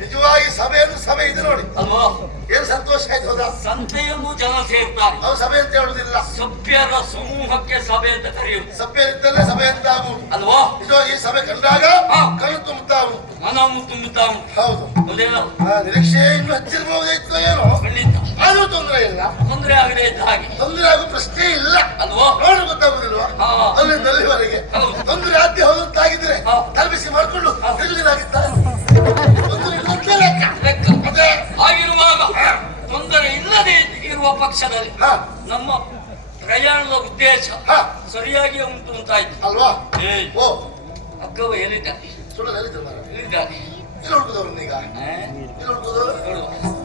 ನಿಜವಾಗಿ ಸಭೆಯನ್ನು ಸಭೆ ಇದೆ ನೋಡಿ ಅಲ್ವಾ? ಏನು ಸಂತೋಷ ಆಯ್ತು. ಹೌದಾ? ಸಂತೆಯಲ್ಲೂ ಜನ ಸೇರ್ತಾರೆ. ನಾವು ಸಭೆ ಅಂತ ಹೇಳುದಿಲ್ಲ, ಸಭ್ಯರ ಸಮೂಹಕ್ಕೆ ಸಭೆ ಅಂತ ಕರೆಯುವುದು. ಸಭ್ಯರಿದ್ದಲ್ಲೇ ಸಭೆ ಅಂತ ಆಗುವುದು ಅಲ್ವಾ? ನಿಜವಾಗಿ ಈ ಸಭೆ ಕಂಡಾಗ ಕಣ್ಣು ತುಂಬುತ್ತಾ ಉಂಟು, ಮನವು ತುಂಬುತ್ತಾ ಉಂಟು. ಹೌದು. ಹೌದೇನೋ? ನಿರೀಕ್ಷೆ ಇನ್ನು ಹೆಚ್ಚಿರಬಹುದಾಯ್ತು ಏನೋ. ಖಂಡಿತ ಆದ್ರೂ ತೊಂದರೆ ಇಲ್ಲ, ತೊಂದರೆ ಆಗದೆ ಇದ್ದ ಹಾಗೆ. ತೊಂದರೆ ಆಗೋ ಪ್ರಶ್ನೆ ಇಲ್ಲ ಅಲ್ವಾ? ನೋಡು ಗೊತ್ತಾಗುದಿಲ್ವಾ? ಅಲ್ಲಿಂದ ಅಲ್ಲಿವರೆಗೆ ತೊಂದರೆ ಆದ್ಯ ಹೋದಂತಾಗಿದ್ರೆ ತಲುಪಿಸಿ ಮಾಡಿಕೊಂಡು ಆಗಿರುವಾಗ ತೊಂದರೆ ಇಲ್ಲದೆ ಇರುವ ಪಕ್ಷದಲ್ಲಿ ನಮ್ಮ ಪ್ರಯಾಣದ ಉದ್ದೇಶ ಸರಿಯಾಗಿ ಉಂಟು ಅಂತಾಯ್ತು ಅಲ್ವಾ? ಓ ಅಕ್ಕವ ಹೇಳಿದ್ದಾನೆ. ಸುಳ್ಳು ಹೇಳಿದ್ದಾರೆ. ಹೇಳಿದ್ದಾನೆ. ಎಲ್ಲಿ ಹುಡುಕುದವ್ರನ್ನ ಈಗ? ಎಲ್ಲಿ ಹುಡುಕುದವರು?